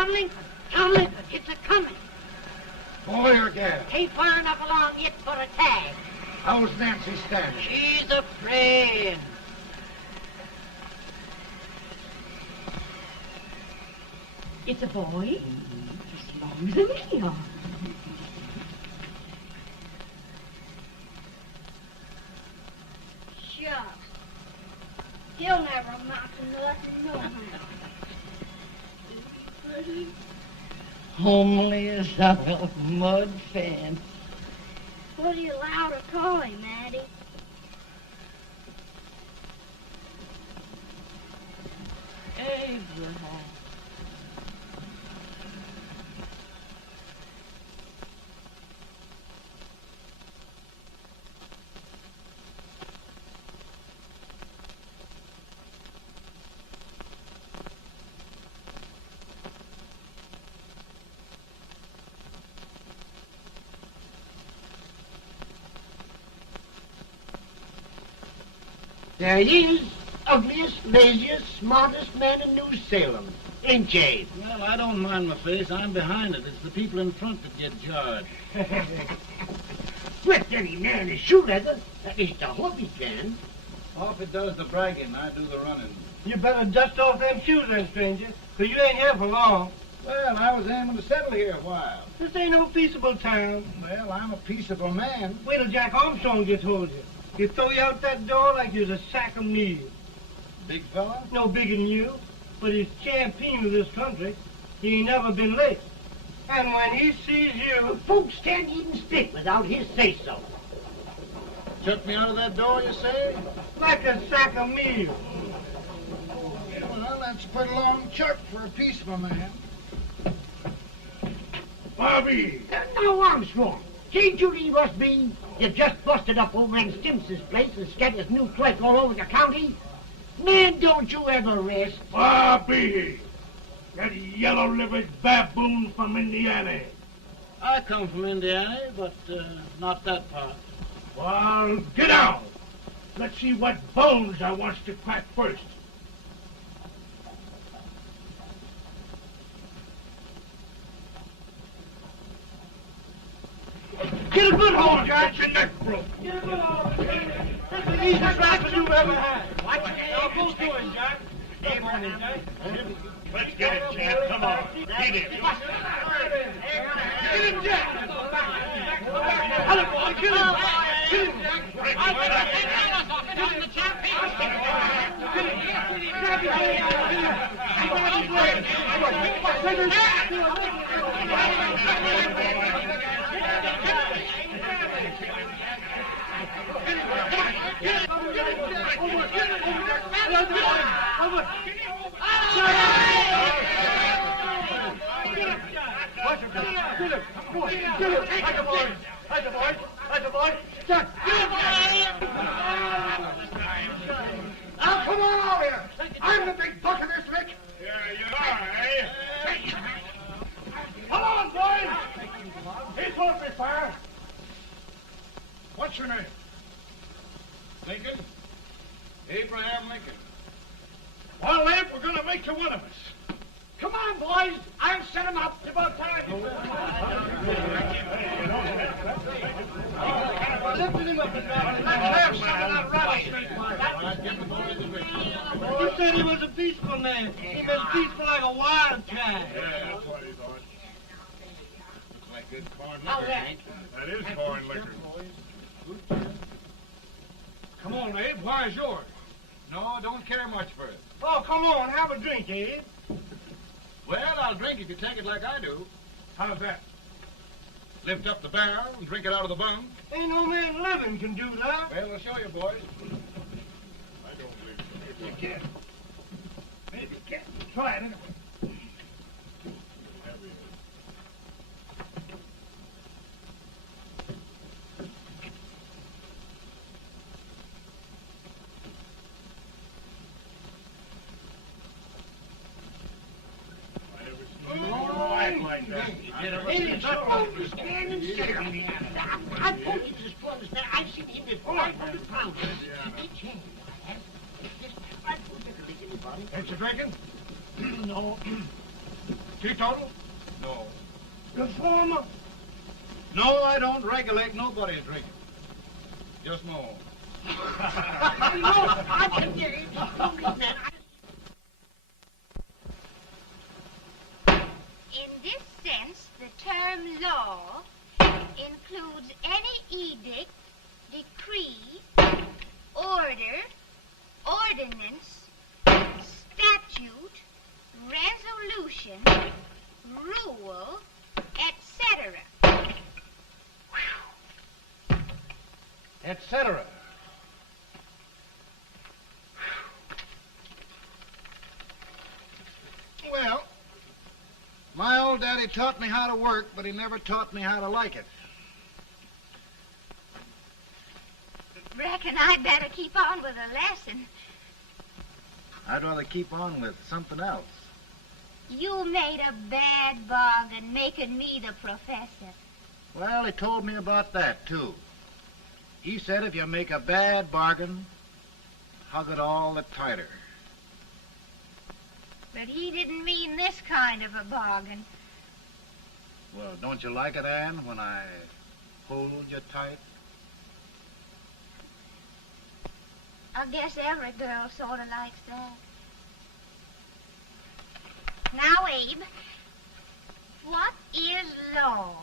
tunneling? Tunneling? It's a-coming. Boy or gal? Ain't far enough along yet for a tag. How's Nancy standing? She's a-praying. It's a boy. As long as we are. Shucks. He'll never amount to nothing, no how. Pretty. Homely as a mud fan. What do you allow to call him, Addie? Abraham. There he is, ugliest, laziest, smartest man in New Salem, ain't ye? Well, I don't mind my face. I'm behind it. It's the people in front that get jarred. With any man is shoe leather, at least I hope he can. Off it does the bragging, I do the running. You better dust off them shoes then, stranger, 'cause you ain't here for long. Well, I was aiming to settle here a while. This ain't no peaceable town. Well, I'm a peaceable man. Wait till Jack Armstrong just told you. He'll throw you out that door like you was a sack of meal. Big fella? No bigger than you, but he's champion of this country. He ain't never been late. And when he sees you... Folks can't even speak without his say-so. Chuck me out of that door, you say? Like a sack of meal. Well, that's a pretty long chuck for a peaceable man. Bobby! Now, Armstrong, can't you leave us be? You've just busted up over in Stimpson's place and scattered his new clerk all over the county. Man, don't you ever rest. Bobby! That yellow-livered baboon from Indiana. I come from Indiana, but not that part. Well, get out. Let's see what bones I wants to crack first. Get a good hold, Jack. Get your neck broke. Get a good hold. That's the easiest rifle you've ever had. Watch it. Now go to him, Jack. Come on, Jack. Let's get it, Jack. Come on. Get it. Get him, Jack. Hello, boy. Kill him. Kill him, Jack. Now, come on over here. I'm the big buck of this lick. Yeah, you are, eh? Come on, boys. It's open fire. What's your name? Lincoln? Abraham Lincoln. Well, Lamp, we're going to make you one of us. Come on, boys. I'll set him up. It's about time. Lifted him up and down. Let's have some of that rattlesnake. You said he was a peaceful man. He was peaceful like a wildcat. Yeah, that's what he thought. Looks like good corn liquor. That is foreign liquor. Come on, Abe. Where's yours? No, don't care much for it. Oh, come on. Have a drink, Abe. Well, I'll drink if you take it like I do. How's that? Lift up the barrel and drink it out of the bung. Ain't no man living can do that. Well, I'll show you, boys. I don't believe so. You can't. Maybe you can't. Try it anyway. Like that. It's a standing second. I told you this was that. I've seen him before. 500 pounds. Big change. I don't think anybody. Ain't you drinking? No. Teetotal? No. Reformer? No, I don't regulate nobody's drinking. Just my own. No, I can get it. Man, In this sense, the term law includes any edict, decree, order, ordinance, statute, resolution, rule, etc. Etc. Well, my old daddy taught me how to work, but he never taught me how to like it. Reckon I'd better keep on with the lesson. I'd rather keep on with something else. You made a bad bargain making me the professor. Well, he told me about that, too. He said if you make a bad bargain, hug it all the tighter. But he didn't mean this kind of a bargain. Well, don't you like it, Ann, when I hold you tight? I guess every girl sort of likes that. Now, Abe, what is law?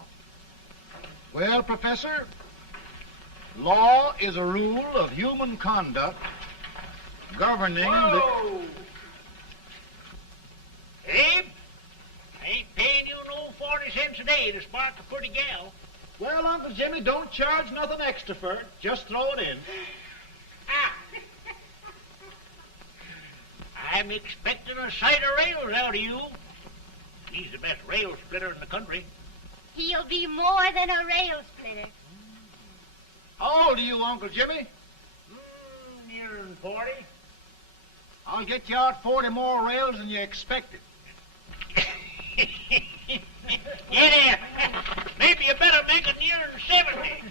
Well, Professor, law is a rule of human conduct governing Whoa! Abe, I ain't paying you no 40 cents a day to spark a pretty gal. Well, Uncle Jimmy, don't charge nothing extra for it. Just throw it in. I'm expecting a sight of rails out of you. He's the best rail splitter in the country. He'll be more than a rail splitter. How old are you, Uncle Jimmy? Nearer than 40. I'll get you out 40 more rails than you expected. Yeah, maybe you better make it nearer than 70.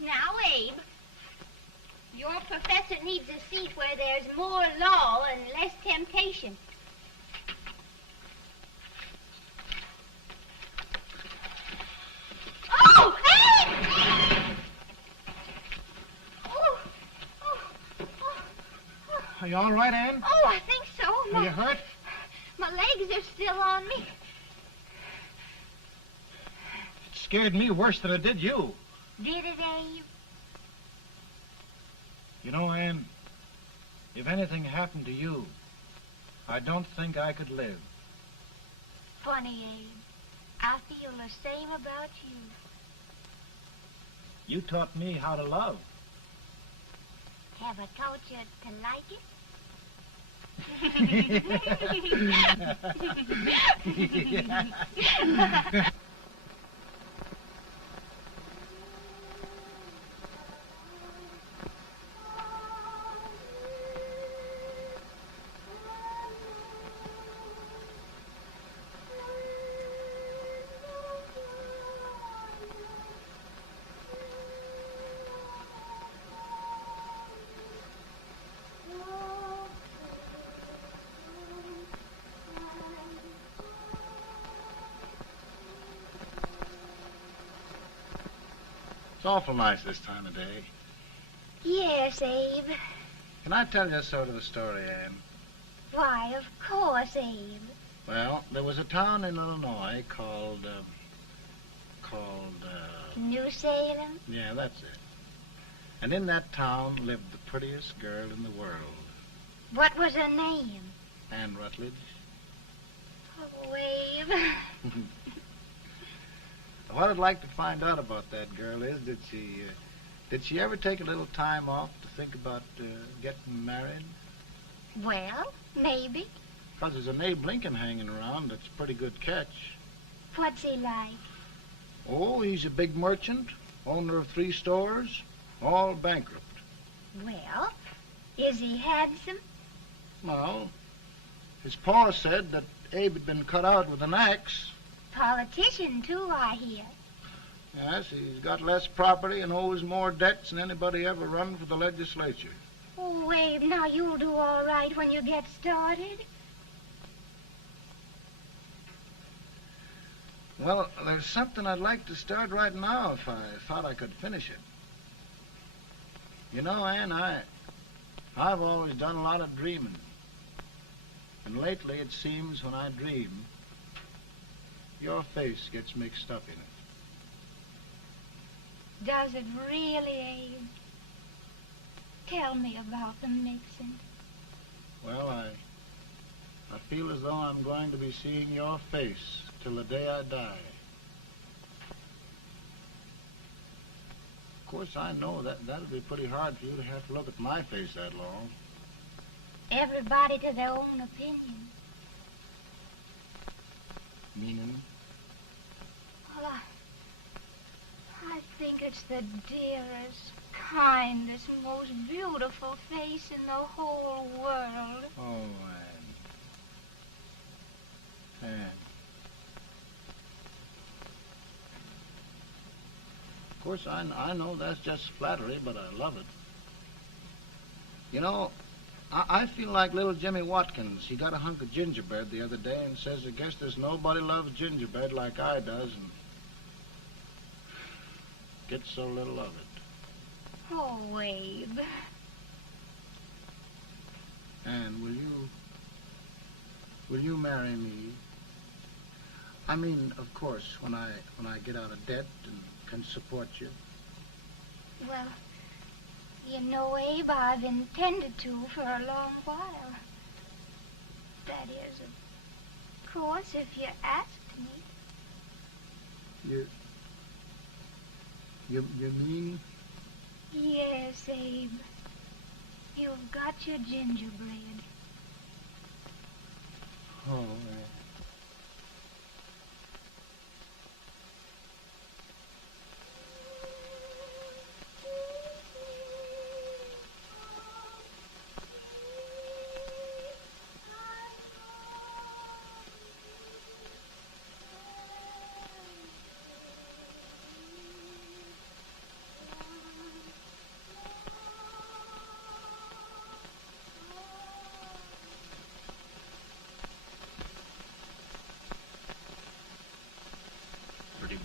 Now, Abe, your professor needs a seat where there's more law and less temptation. Oh, Abe! Are you all right, Ann? Oh, I think so. Are you hurt? My legs are still on me. It scared me worse than it did you. Did it, Abe? You know, Ann, if anything happened to you, I don't think I could live. Funny, Abe. I feel the same about you. You taught me how to love. Have I taught you to like it? It's awful nice this time of day. Yes, Abe. Can I tell you sort of a story, Ann? Why, of course, Abe. Well, there was a town in Illinois called, New Salem? yeah, that's it. And in that town lived the prettiest girl in the world, What was her name? Ann Rutledge. Oh, Abe. What I'd like to find out about that girl is, did she ever take a little time off to think about getting married? Well, maybe. Because there's an Abe Lincoln hanging around that's a pretty good catch. What's he like? Oh, he's a big merchant, owner of 3 stores, all bankrupt. Well, is he handsome? Well, his pa said that Abe had been cut out with an axe. Politician, too, I hear. Yes, he's got less property and owes more debts than anybody ever run for the legislature. Oh, Abe, now you'll do all right when you get started. Well, there's something I'd like to start right now if I thought I could finish it. You know, Ann, I've always done a lot of dreaming. And lately it seems when I dream, your face gets mixed up in it. Does it really, Abe? Tell me about the mixing. Well, I feel as though I'm going to be seeing your face till the day I die. Of course, I know that'll be pretty hard for you to have to look at my face that long. Everybody to their own opinion. Meaning? Well, I think it's the dearest, kindest, most beautiful face in the whole world. Oh, Ann. Ann. Of course, I know that's just flattery, but I love it. You know, I feel like little Jimmy Watkins. He got a hunk of gingerbread the other day and says, I guess there's nobody loves gingerbread like I does, and gets so little of it. Oh, Abe. Ann, will you marry me? I mean, of course, when I get out of debt and can support you. Well, you know, Abe, I've intended to for a long while. That is, of course, if you asked me. You mean? Yes, Abe. You've got your gingerbread. Oh,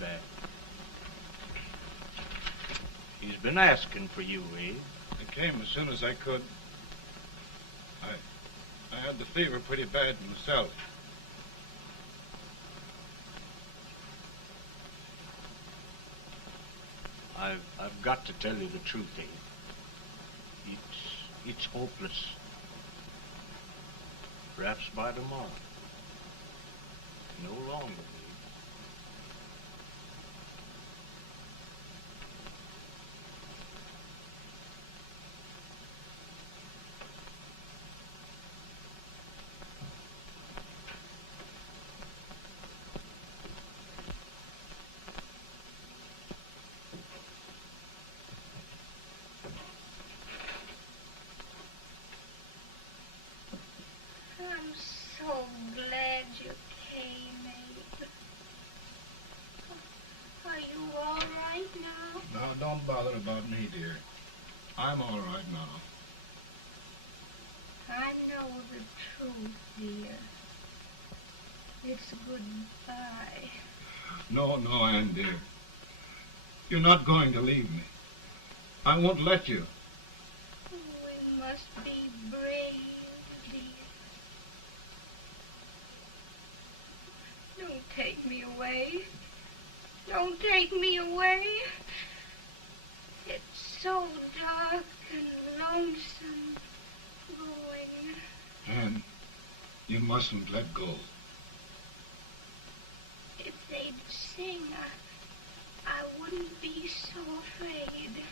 Bad. He's been asking for you, Abe. I came as soon as I could. I had the fever pretty bad myself. I've got to tell you the truth, Abe. It's hopeless. Perhaps by tomorrow. No longer. I'm so glad you came, Abe. Are you all right now? No, don't bother about me, dear. I'm all right now. I know the truth, dear. It's goodbye. No, Ann, dear. You're not going to leave me. I won't let you. We must be brave, dear. Don't take me away. Don't take me away. It's so dark and lonesome going. Ann, you mustn't let go. If they'd sing, I wouldn't be so afraid.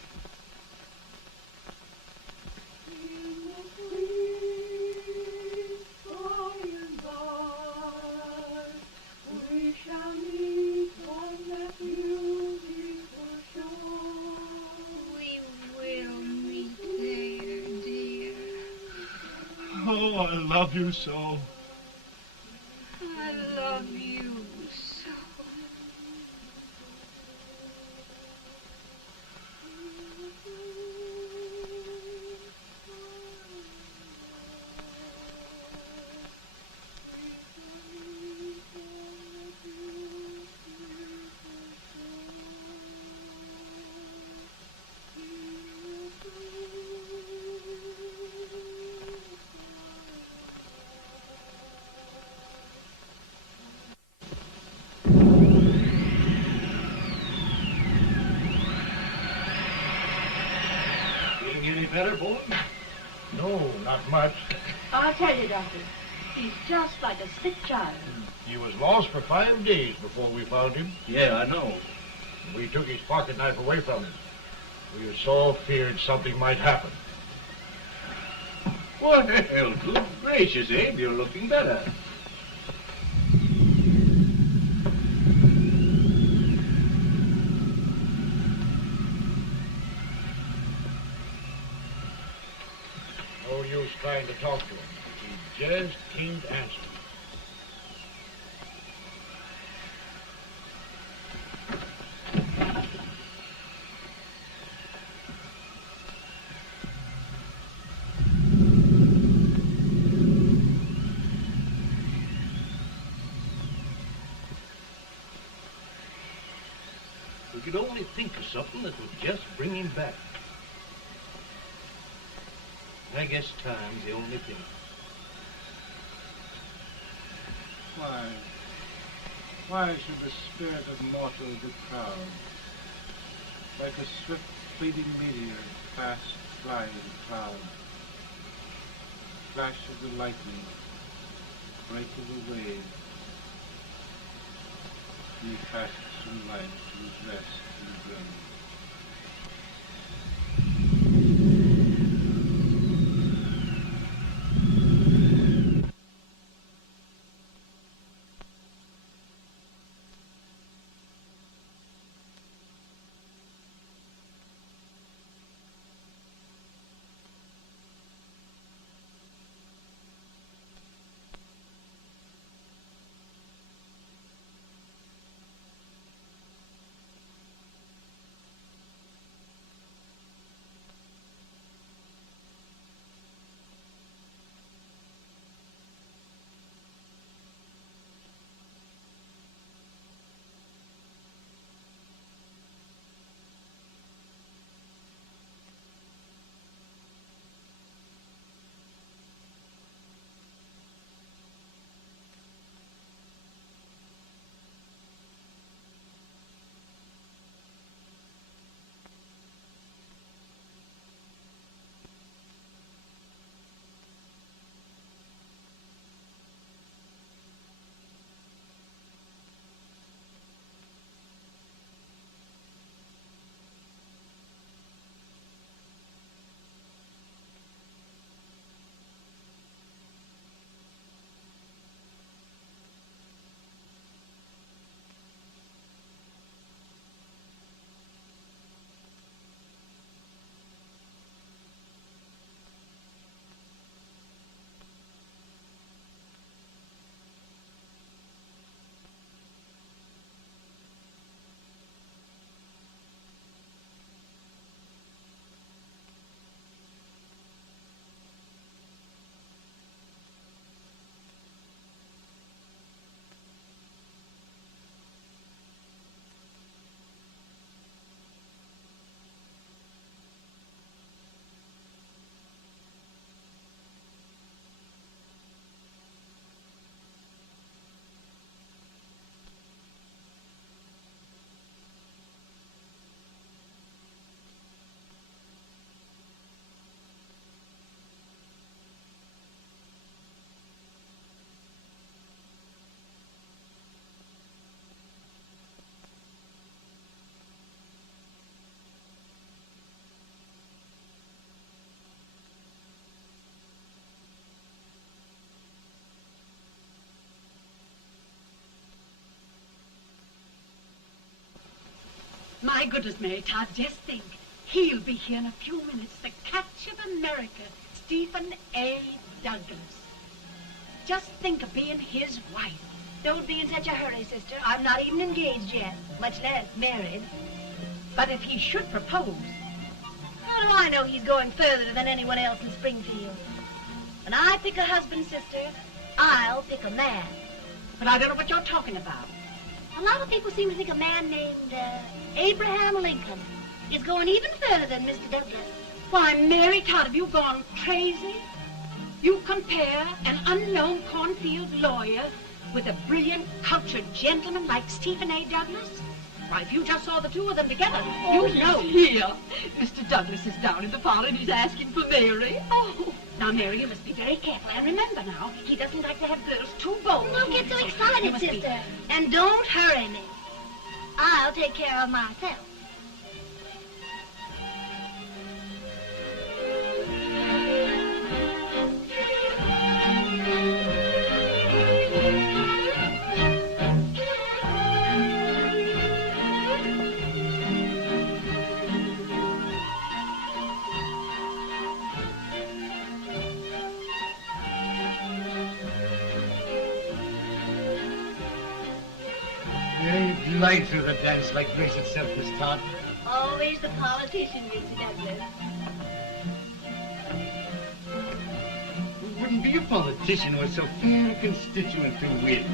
Oh, I love you so. I love you so. matter, Boone? No, not much. I'll tell you, Doctor. He's just like a sick child. He was lost for 5 days before we found him. Yeah, I know. We took his pocket knife away from him. We were so feared something might happen. Well, good gracious, Abe, you're looking better. No use trying to talk to him. He just can't answer. We could only think of something that would just bring him back. I guess time's the only thing. Why should the spirit of mortal be proud? Like a swift fleeting meteor, fast flying cloud. Flash of the lightning, break of the wave. He passes from life to his rest in the grave. My goodness, Mary Todd, just think. He'll be here in a few minutes. The catch of America, Stephen A. Douglas. Just think of being his wife. Don't be in such a hurry, sister. I'm not even engaged yet, much less married. But if he should propose... How do I know he's going further than anyone else in Springfield? When I pick a husband, sister, I'll pick a man. But I don't know what you're talking about. A lot of people seem to think a man named Abraham Lincoln is going even further than Mr. Douglas. Why, Mary Todd, have you gone crazy? You compare an unknown cornfield lawyer with a brilliant, cultured gentleman like Stephen A. Douglas? Why, if you just saw the two of them together, Oh, you'd know. Here. Mr. Douglas is down in the parlor and he's asking for Mary. Oh. Now, Mary, you must be very careful. And remember now, he doesn't like to have girls too bold. Don't get so excited, sister. And don't hurry me. I'll take care of myself. Glide through the dance like grace itself, Miss Todd. Always the politician, Mr. Douglas. Wouldn't be a politician with so fair a constituent to win.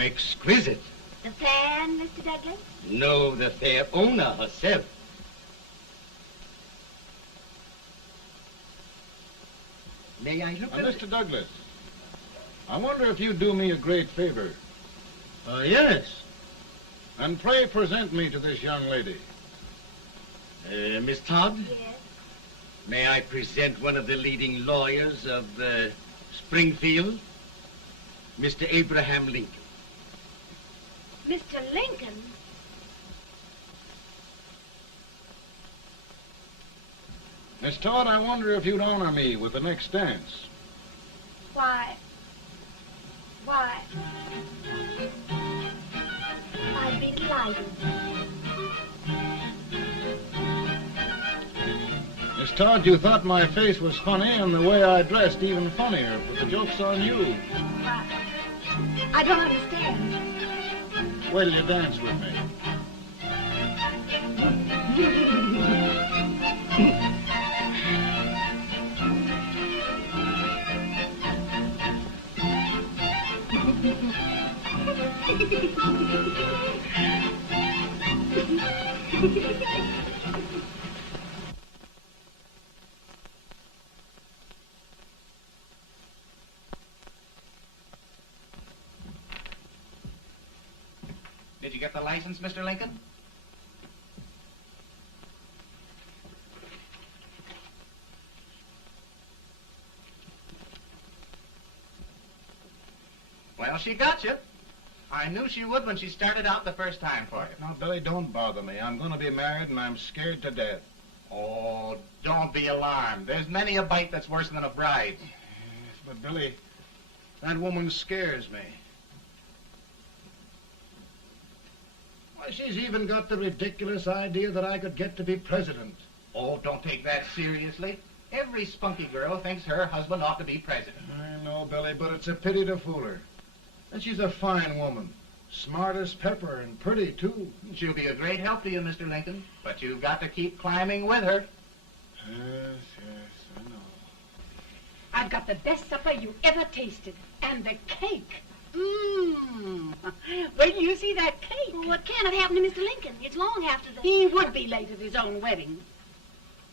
Exquisite. The fan, Mr. Douglas? No, the fair owner herself. May I look at Mr. Douglas, I wonder if you'd do me a great favor. Yes. And pray present me to this young lady. Miss Todd? Yes. May I present one of the leading lawyers of Springfield, Mr. Abraham Lincoln. Mr. Lincoln? Miss Todd, I wonder if you'd honor me with the next dance. Why, I'd be delighted. Miss Todd, you thought my face was funny and the way I dressed even funnier, but the joke's on you. I don't understand. Wait till you dance with me. Did you get the license, Mr. Lincoln? Well, she got you. I knew she would when she started out the first time for you. Now, Billy, don't bother me. I'm going to be married and I'm scared to death. Oh, don't be alarmed. There's many a bite that's worse than a bride. Yes, but Billy, that woman scares me. Why, she's even got the ridiculous idea that I could get to be president. Oh, don't take that seriously. Every spunky girl thinks her husband ought to be president. I know, Billy, but it's a pity to fool her. And she's a fine woman. Smart as pepper and pretty, too. She'll be a great help to you, Mr. Lincoln. But you've got to keep climbing with her. Yes, I know. I've got the best supper you ever tasted. And the cake. Mmm. When you see that cake. Well, what can have happened to Mr. Lincoln? It's long after the... He would be late at his own wedding.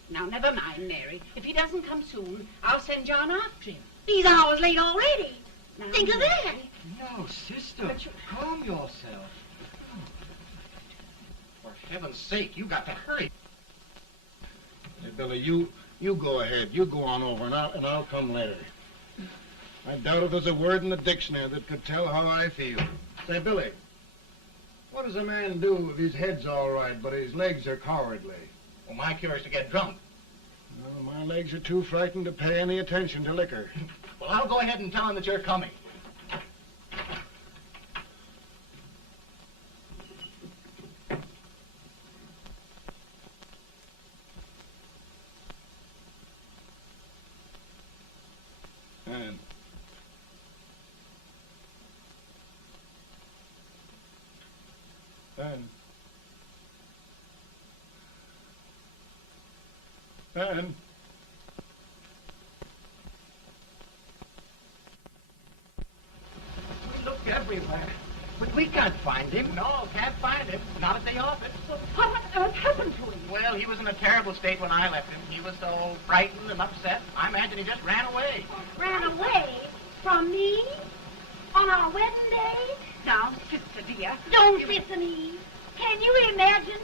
Now, never mind, Mary. If he doesn't come soon, I'll send John after him. He's hours late already. Now, think of that. No, sister. Calm yourself. For heaven's sake, you got to hurry. Hey, Billy, you go ahead. You go on over, and I'll come later. I doubt if there's a word in the dictionary that could tell how I feel. Say, Billy, what does a man do if his head's all right, but his legs are cowardly? Well, my cure is to get drunk. No, my legs are too frightened to pay any attention to liquor. Well, I'll go ahead and tell him that you're coming. Ann. We looked everywhere, but we can't find him. No, can't find him. Not at the office. Well, what on earth happened to him? Well, he was in a terrible state when I left him. He was so frightened and upset. I imagine he just ran away. Ran away? From me? On our wedding day? Now, sister dear. Don't listen, Eve. Can you imagine?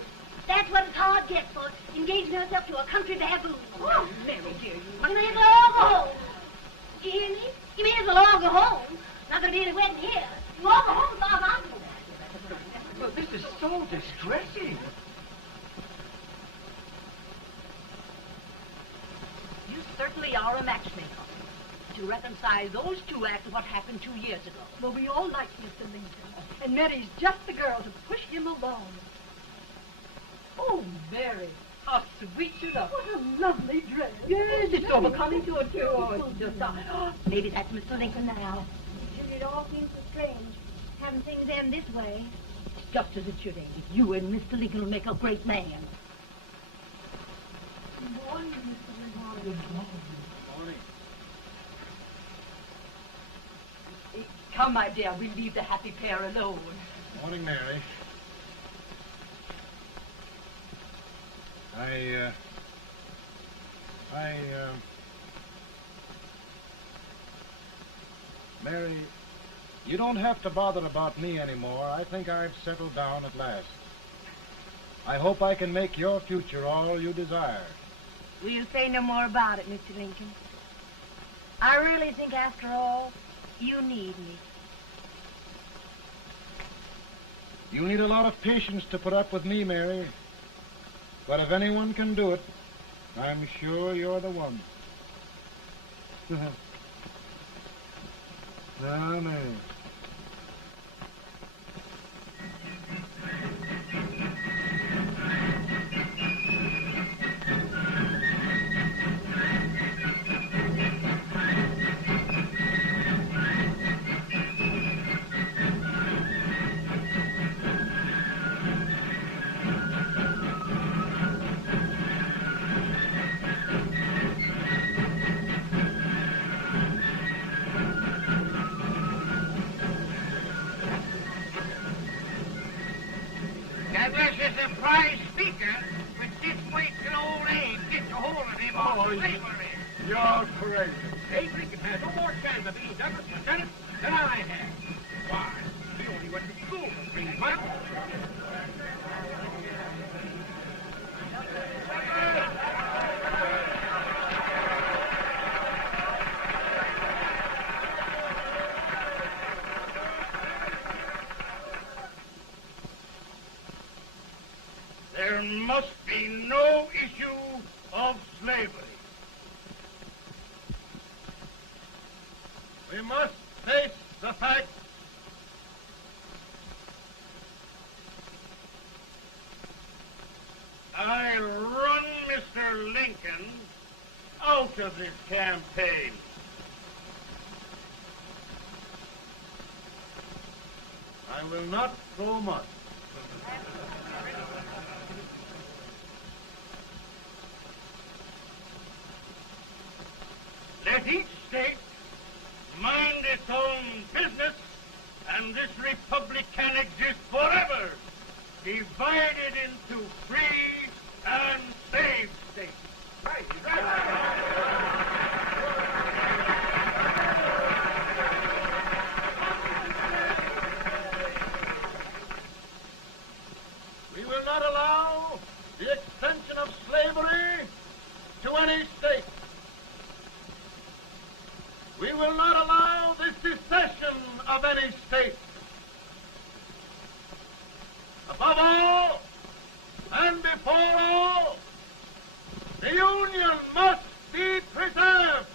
That's what it's hard gets for engaging herself to a country baboon. Oh, Mary, dear, You may as well all go home. Did you hear me? You may as well all go home. Not going to be any wedding here. You all go home as far as I'm concerned. Well, this is so distressing. You certainly are a matchmaker. To reconcile those two after what happened 2 years ago. Well, we all like Mr. Lincoln. And Mary's just the girl to push him along. Oh, Mary, how sweet you look. What a lovely dress. Yes, it's so becoming to her, too. Oh, it's just... Maybe that's Mr. Lincoln now. It all seems so strange, having things end this way. It's just as it should end. You and Mr. Lincoln will make a great man. Good morning, Mr. Lincoln. Good morning. Come, my dear, we'll leave the happy pair alone. Morning, Mary. Mary, you don't have to bother about me anymore. I think I've settled down at last. I hope I can make your future all you desire. We'll say no more about it, Mr. Lincoln. I really think, after all, you need me. You need a lot of patience to put up with me, Mary. But if anyone can do it, I'm sure you're the one. Ah, Mary. Douglas is a prize speaker, but this way till old age gets a hold of him on slavery. You're crazy. Abe Lincoln has no more chance of being Douglas Lieutenant than I have. Why? He only went to school for 3 months. There must be no issue of slavery. We must face the fact I run Mr. Lincoln out of this campaign. I will not throw much. Let each state mind its own business, and this republic can exist forever, divided into free and slave states. Right. We will not allow the extension of slavery to any state. We will not allow the secession of any state. Above all, and before all, the Union must be preserved.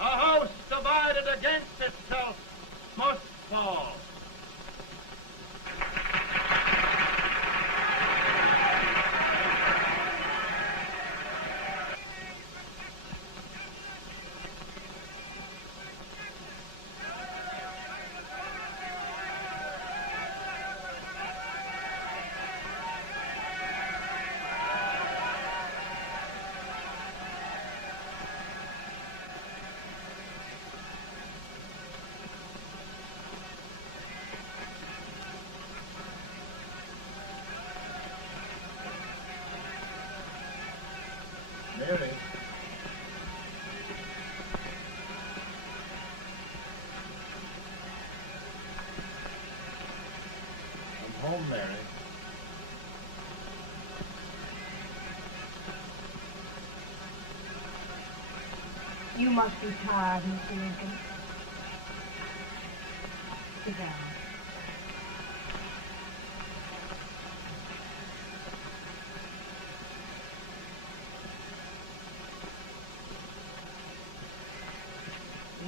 A house divided against itself must fall. home, Mary. You must be tired, Mr. Lincoln. Sit down.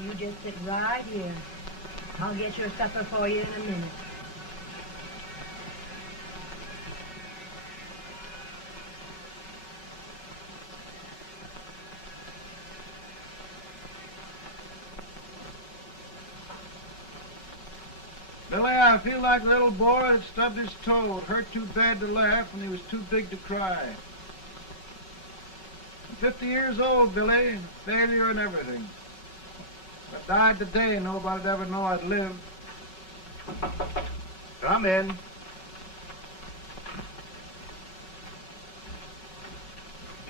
You just sit right here. I'll get your supper for you in a minute. Billy, I feel like a little boy that stubbed his toe. It hurt too bad to laugh and he was too big to cry. I'm 50 years old, Billy. Failure and everything. If I died today, nobody'd ever know I'd lived. Come in.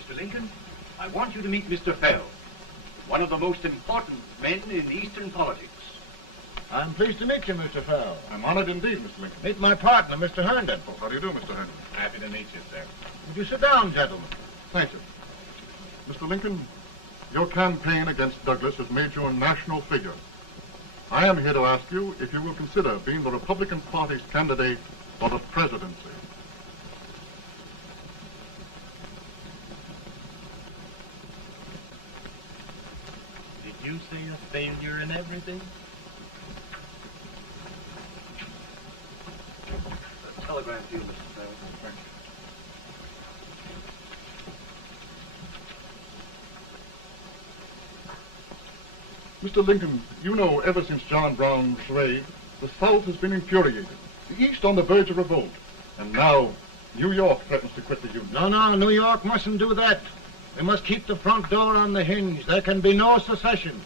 Mr. Lincoln, I want you to meet Mr. Fell, one of the most important men in Eastern politics. I'm pleased to meet you, Mr. Fell. I'm honored indeed, Mr. Lincoln. Meet my partner, Mr. Herndon. Oh, how do you do, Mr. Herndon? Happy to meet you, sir. Would you sit down, gentlemen? Thank you. Mr. Lincoln, your campaign against Douglas has made you a national figure. I am here to ask you if you will consider being the Republican Party's candidate for the presidency. Did you say a failure in everything? Telegram to you, Mr. Fell. Mr. Lincoln, you know ever since John Brown's raid, the South has been infuriated, the East on the verge of revolt, and now New York threatens to quit the Union. No, New York mustn't do that. We must keep the front door on the hinge. There can be no secession.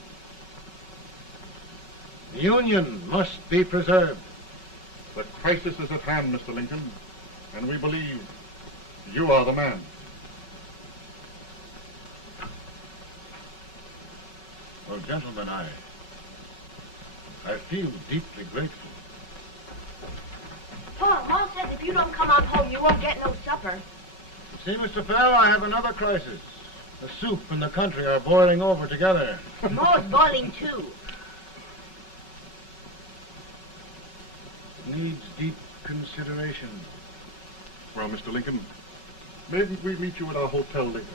The Union must be preserved. The crisis is at hand, Mr. Lincoln, and we believe you are the man. Well, gentlemen, I feel deeply grateful. Pa, Ma says if you don't come on home, you won't get no supper. See, Mr. Fell, I have another crisis. The soup and the country are boiling over together. Ma's boiling too. It needs deep consideration. Well, Mr. Lincoln, maybe we meet you at our hotel later.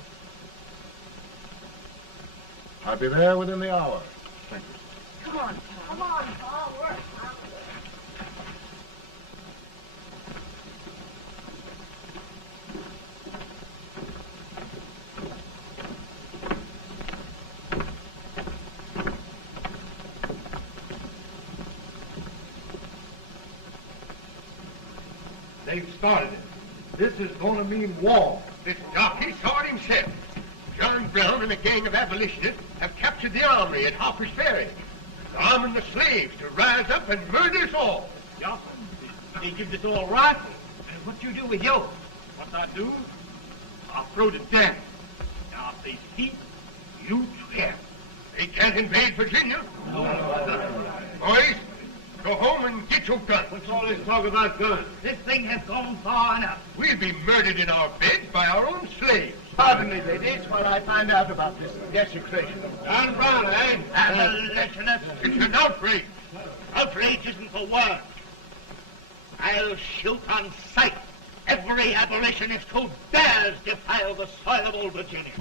I'll be there within the hour. Thank you. Come on, Pa. Come on, Paul. We're hungry. They've started it. This is going to mean war. This jockey saw it himself. John Brown and a gang of abolitionists have captured the armory at Harper's Ferry. They're arming the slaves to rise up and murder us all. Yeah, they give this all right. And what you do with yours? What I do? I'll throw the down. Now, if they speak, you swear. They can't invade Virginia. Boys, go home and get your guns. What's all this talk about guns? This thing has gone far enough. We'll be murdered in our beds by our own slaves. Pardon me, ladies, while I find out about this desecration. John Brown, eh? Abolitionists. It's an outrage. Outrage isn't the word. I'll shoot on sight every abolitionist who dares defile the soil of old Virginia.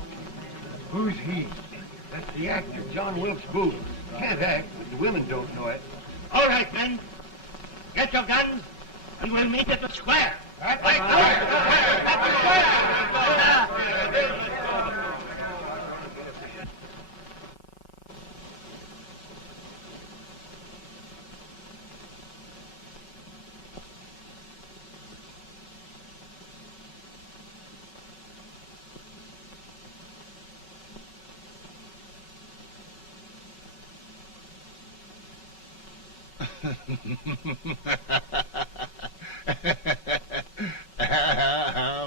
Who's he? That's the actor, John Wilkes Booth. Can't act, but the women don't know it. All right, men. Get your guns, and we'll meet at the square. At the square! At the square!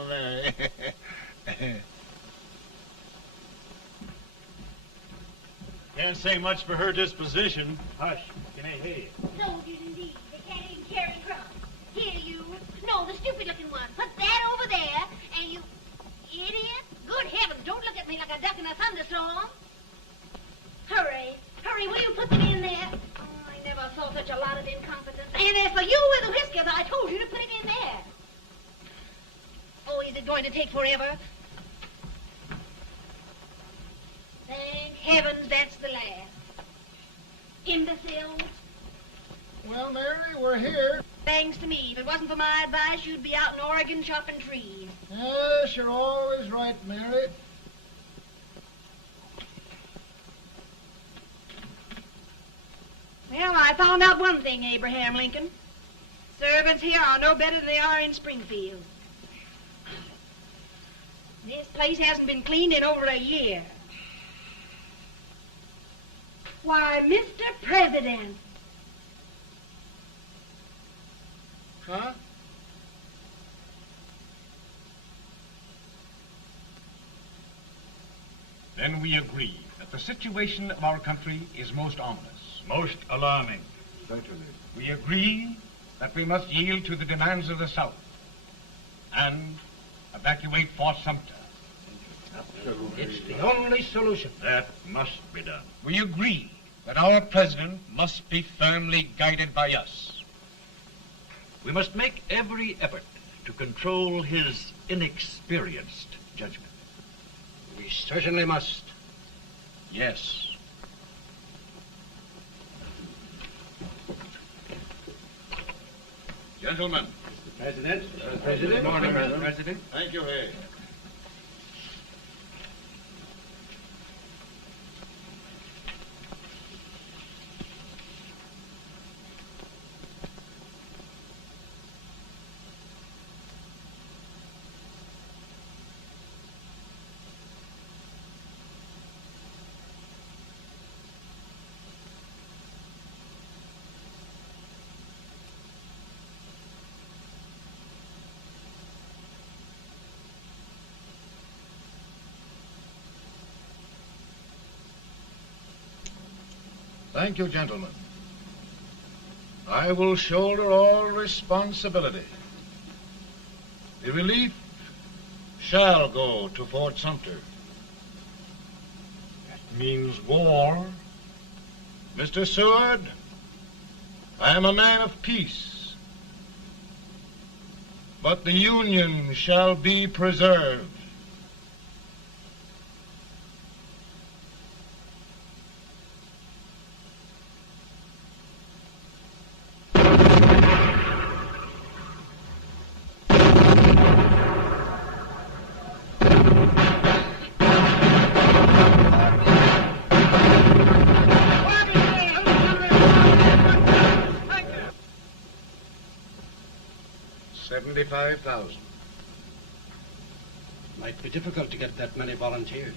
Mary. Can't say much for her disposition. Hush. Can I hear you? Soldiers indeed. They can't even carry crumbs. Here, you. you with the whiskers, I told you to put it in there. Oh, is it going to take forever? Thank heavens that's the last. Imbeciles. Well, Mary, we're here. Thanks to me. If it wasn't for my advice, you'd be out in Oregon chopping trees. Yes, you're always right, Mary. Well, I found out one thing, Abraham Lincoln. Servants here are no better than they are in Springfield. This place hasn't been cleaned in over a year. Why, Mr. President. Huh? Then we agree that the situation of our country is most ominous, most alarming. Certainly. We agree that we must yield to the demands of the South and evacuate Fort Sumter. Absolutely. It's the only solution. That must be done. We agree that our president must be firmly guided by us. We must make every effort to control his inexperienced judgment. We certainly must. Yes. Gentlemen. Mr. President. President. Good morning, Mr. President. Thank you, Hay. Thank you, gentlemen. I will shoulder all responsibility. The relief shall go to Fort Sumter. That means war. Mr. Seward, I am a man of peace. But the Union shall be preserved. $75,000. Might be difficult to get that many volunteers.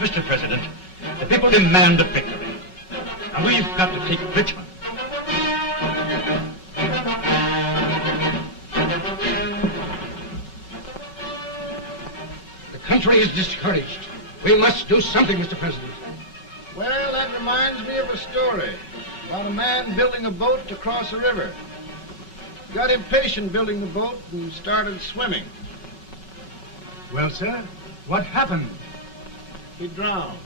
Mr. President, the people demand a victory. And we've got to take Richmond. The country is discouraged. We must do something, Mr. President. Well, that reminds me of a story about a man building a boat to cross a river. Got impatient building the boat and started swimming. Well, sir, what happened? He drowned.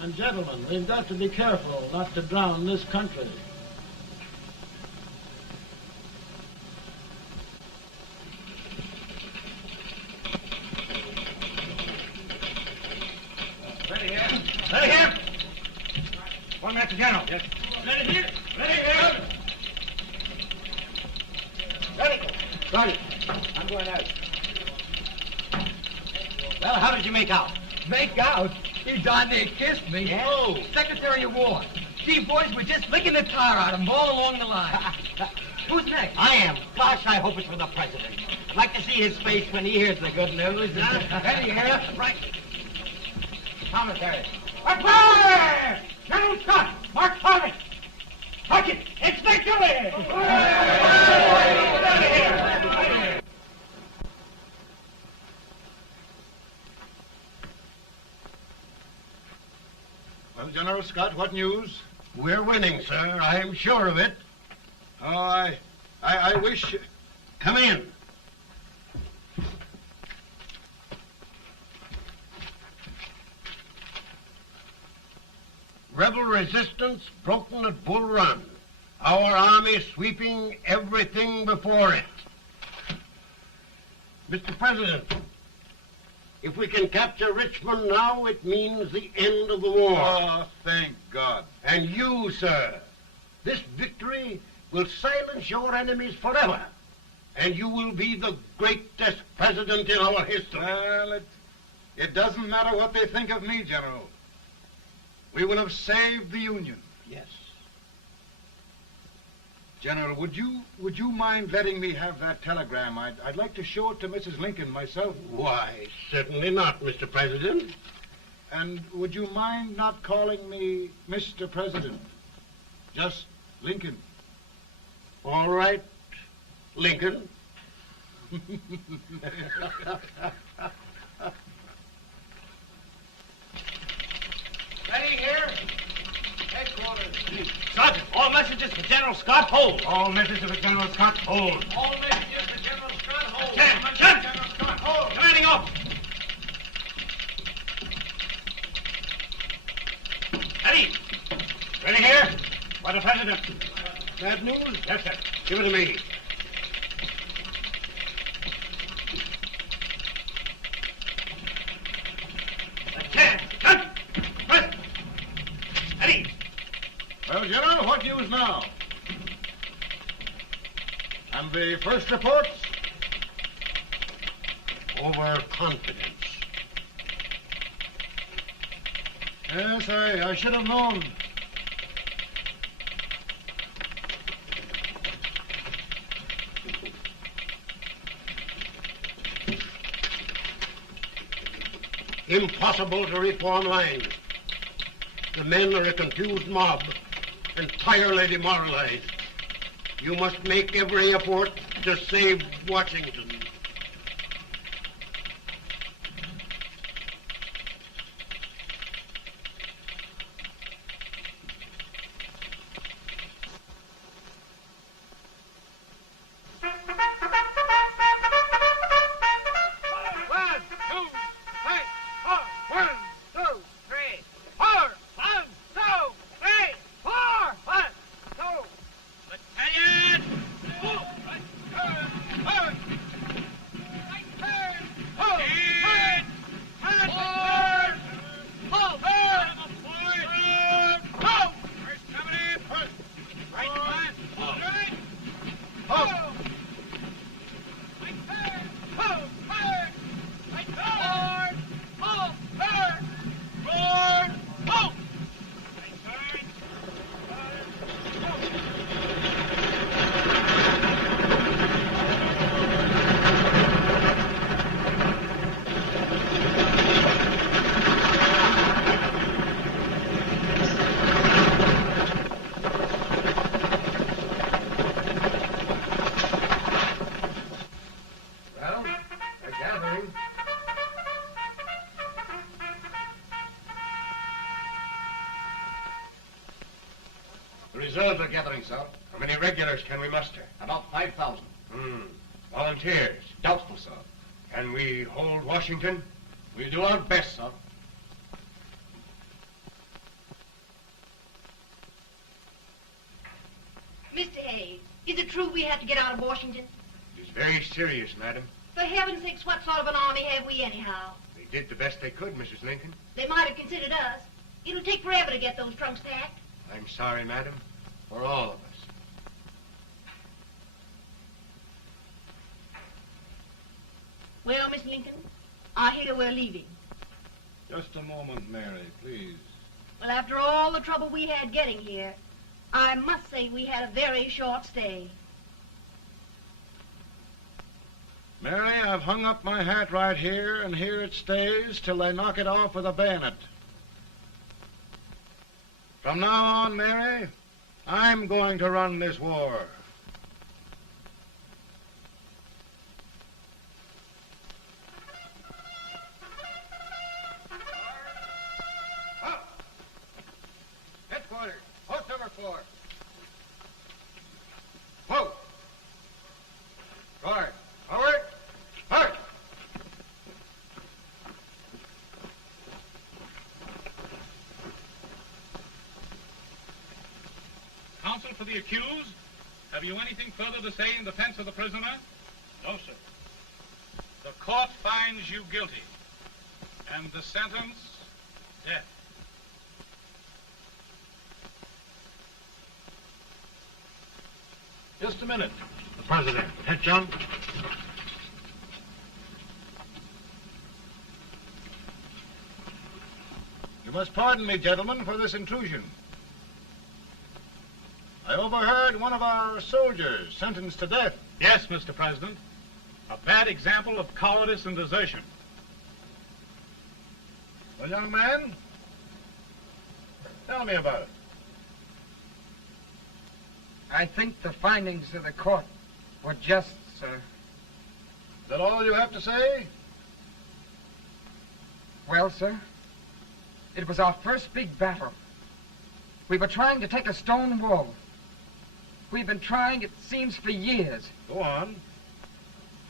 And gentlemen, we've got to be careful not to drown this country. Ready here. Ready here. One minute to General. Yes. Ready here. Ready here. Ready. Ready. I'm going out. Well, how did you make out? Make out? He darn near kissed me. Yeah? Oh, Secretary of War. Gee, boys, we're just licking the tar out of him all along the line. Who's next? I am. Gosh, I hope it's for the president. I'd like to see his face when he hears the good news, huh? Ready here. Right. Commissary. Fire! General Scott! Mark Farley! Touch it! It's victory! Well, General Scott, what news? We're winning, sir. I'm sure of it. Oh, I wish... Come in. Rebel resistance broken at Bull Run. Our army sweeping everything before it. Mr. President, if we can capture Richmond now, it means the end of the war. Oh, thank God. And you, sir, this victory will silence your enemies forever. And you will be the greatest president in our history. Well, it doesn't matter what they think of me, General. We will have saved the Union. Yes. General, would you mind letting me have that telegram? I'd like to show it to Mrs. Lincoln myself. Why, certainly not, Mr. President. And would you mind not calling me Mr. President? Just Lincoln. All right, Lincoln. Ready here. Headquarters. Sergeant, all messages for General Scott, hold. All messages for General Scott, hold. All messages for General Scott, hold. General Scott, hold. Commanding officer. Ready. Ready here. For the President. Bad news? Yes, sir. Give it to me. Well, General, what news now? And the first reports? Overconfidence. Yes, I should have known. Impossible to reform lines. The men are a confused mob, entirely demoralized. You must make every effort to save Washington. The reserves are gathering, sir. How many regulars can we muster? About 5,000. Volunteers? Doubtful, sir. Can we hold Washington? We'll do our best, sir. Mr. Hayes, is it true we have to get out of Washington? It's very serious, madam. For heaven's sakes, what sort of an army have we anyhow? They did the best they could, Mrs. Lincoln. They might have considered us. It'll take forever to get those trunks packed. I'm sorry, madam, for all of us. Well, Miss Lincoln, I hear we're leaving. Just a moment, Mary, please. Well, after all the trouble we had getting here, I must say we had a very short stay. Mary, I've hung up my hat right here, and here it stays till they knock it off with a bayonet. From now on, Mary, I'm going to run this war. Headquarters, post number 4. Whoa! Guard, forward, hard! Counsel for the accused, have you anything further to say in defense of the prisoner? No, sir. The court finds you guilty, and the sentence, death. Just a minute. The president. Head, John. You must pardon me, gentlemen, for this intrusion. I overheard one of our soldiers sentenced to death. Yes, Mr. President. A bad example of cowardice and desertion. Well, young man, tell me about it. I think the findings of the court were just, sir. Is that all you have to say? Well, sir, it was our first big battle. We were trying to take a stone wall. We've been trying, it seems, for years. Go on.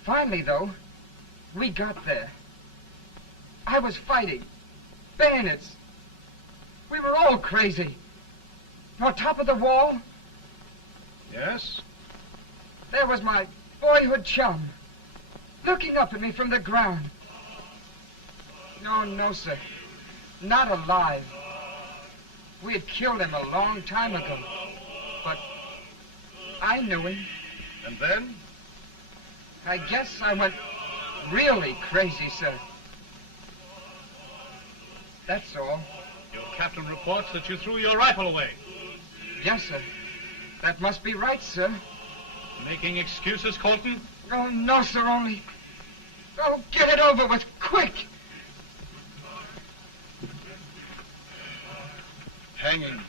Finally, though, we got there. I was fighting. Bayonets. We were all crazy. On top of the wall, Yes? there was my boyhood chum, looking up at me from the ground. No, no, sir. Not alive. We had killed him a long time ago. But I knew him. And then? I guess I went really crazy, sir. That's all. Your captain reports that you threw your rifle away. Yes, sir. That must be right, sir. Making excuses, Colton? Oh, no, sir, only... Oh, get it over with, quick! Hanging.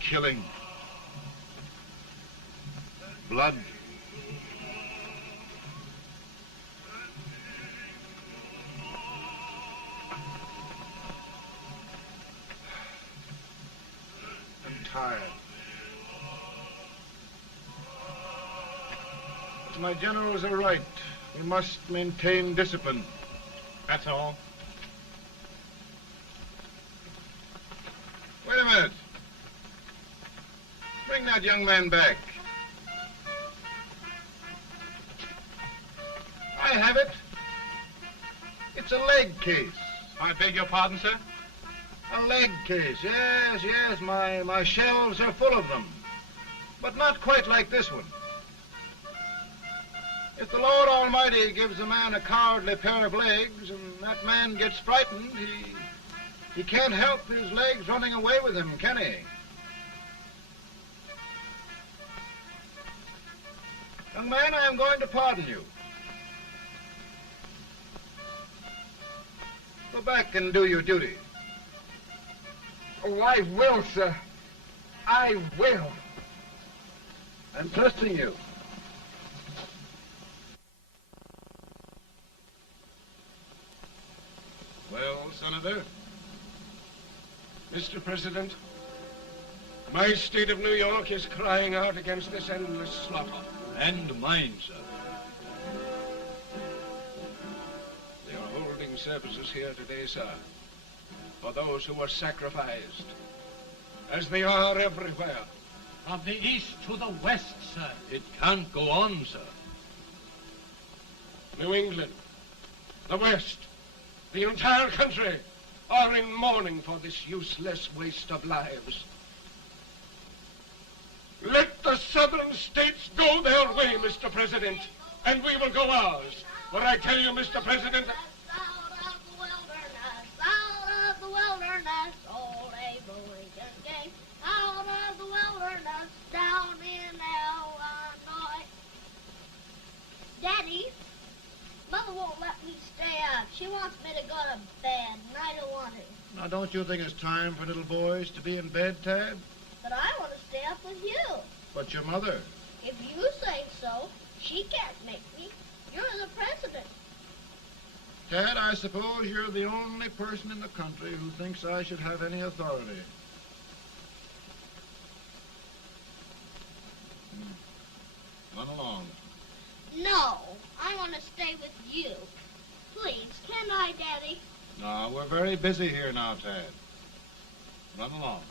Killing. Blood. I'm tired. But my generals are right. We must maintain discipline. That's all. Wait a minute. Bring that young man back. I have it. It's a leg case. I beg your pardon, sir? A leg case, yes, yes. My shelves are full of them. But not quite like this one. If the Lord Almighty gives a man a cowardly pair of legs and that man gets frightened, he can't help his legs running away with him, can he? Young man, I am going to pardon you. Go back and do your duty. Oh, I will, sir. I will. I'm trusting you. Well, Senator? Mr. President, My state of New York is crying out against this endless slaughter. And mine, sir. They are holding services here today, sir, for those who were sacrificed, as they are everywhere. From the east to the west, sir. It can't go on, sir. New England, the West, the entire country are in mourning for this useless waste of lives. Let the southern states go their way, Mr. President, and we will go ours. For I tell you, Mr. President, Out of the wilderness, old Abraham Lincoln came. Out of the wilderness, down in Illinois. Daddy, Mother won't let me stay up. She wants me to go to bed, and I don't want to. Now, don't you think it's time for little boys to be in bed, Tad? But I want to stay up with you. But your mother. If you say so, she can't make me. You're the president. Tad, I suppose you're the only person in the country who thinks I should have any authority. Run along. No, I want to stay with you. Please, can I, Daddy? No, we're very busy here now, Tad. Run along.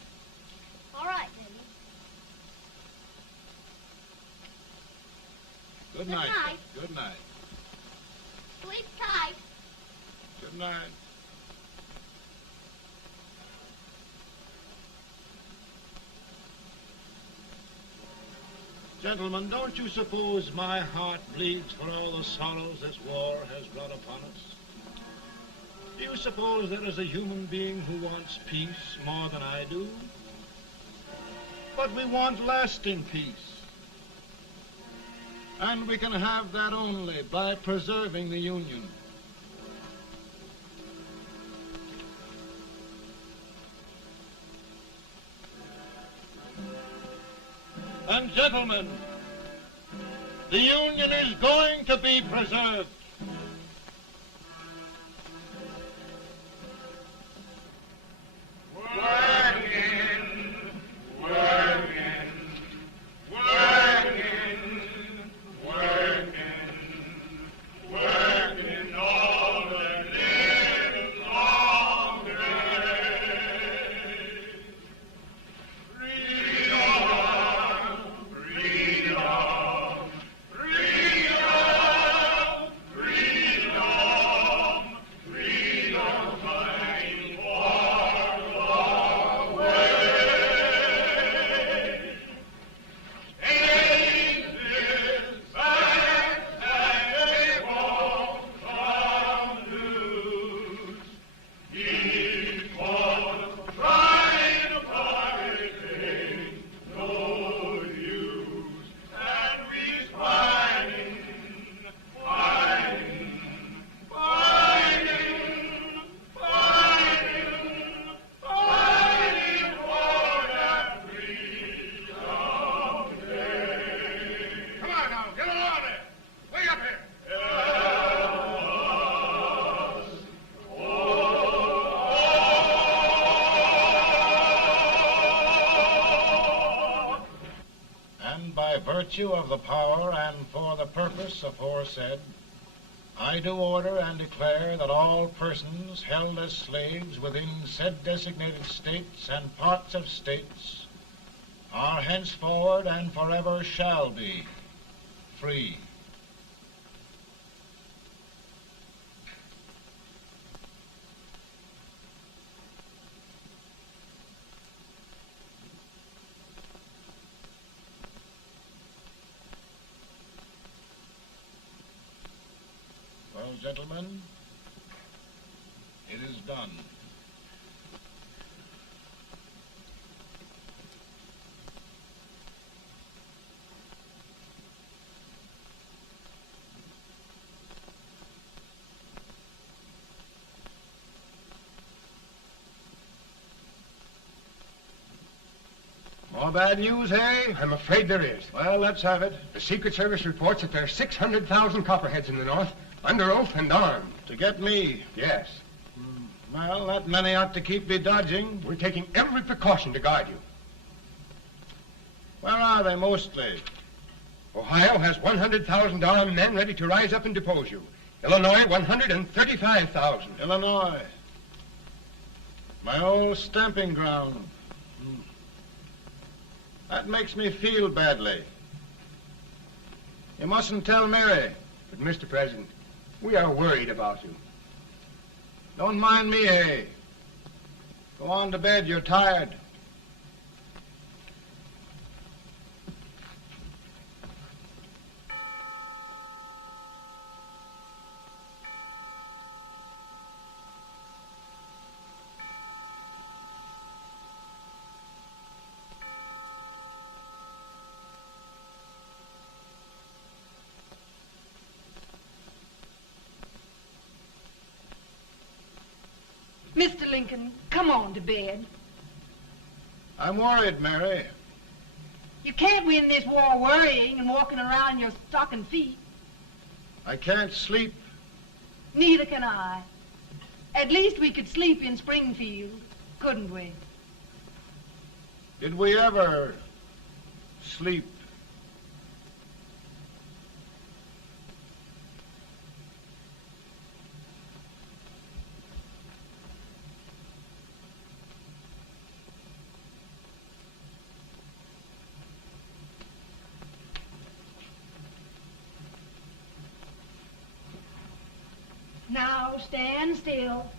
All right, Daddy. Good night. Good night. Good night. Sleep tight. Good night. Gentlemen, don't you suppose my heart bleeds for all the sorrows this war has brought upon us? Do you suppose there is a human being who wants peace more than I do? But we want lasting peace. And we can have that only by preserving the Union. And gentlemen, the Union is going to be preserved. Virtue of the power and for the purpose aforesaid, I do order and declare that all persons held as slaves within said designated states and parts of states are henceforward and forever shall be free. Well, gentlemen, it is done. More bad news, eh? I'm afraid there is. Well, let's have it. The Secret Service reports that there are 600,000 Copperheads in the North, under oath and armed. To get me? Yes. Well, that many ought to keep me dodging. We're taking every precaution to guard you. Where are they mostly? Ohio has 100,000 armed men ready to rise up and depose you. Illinois, 135,000. Illinois. My old stamping ground. That makes me feel badly. You mustn't tell Mary. But, Mr. President, we are worried about you. Don't mind me, eh? Go on to bed. You're tired. Mr. Lincoln, come on to bed. I'm worried, Mary. You can't win this war worrying and walking around in your stocking feet. I can't sleep. Neither can I. At least we could sleep in Springfield, couldn't we? Did we ever sleep? Now stand still.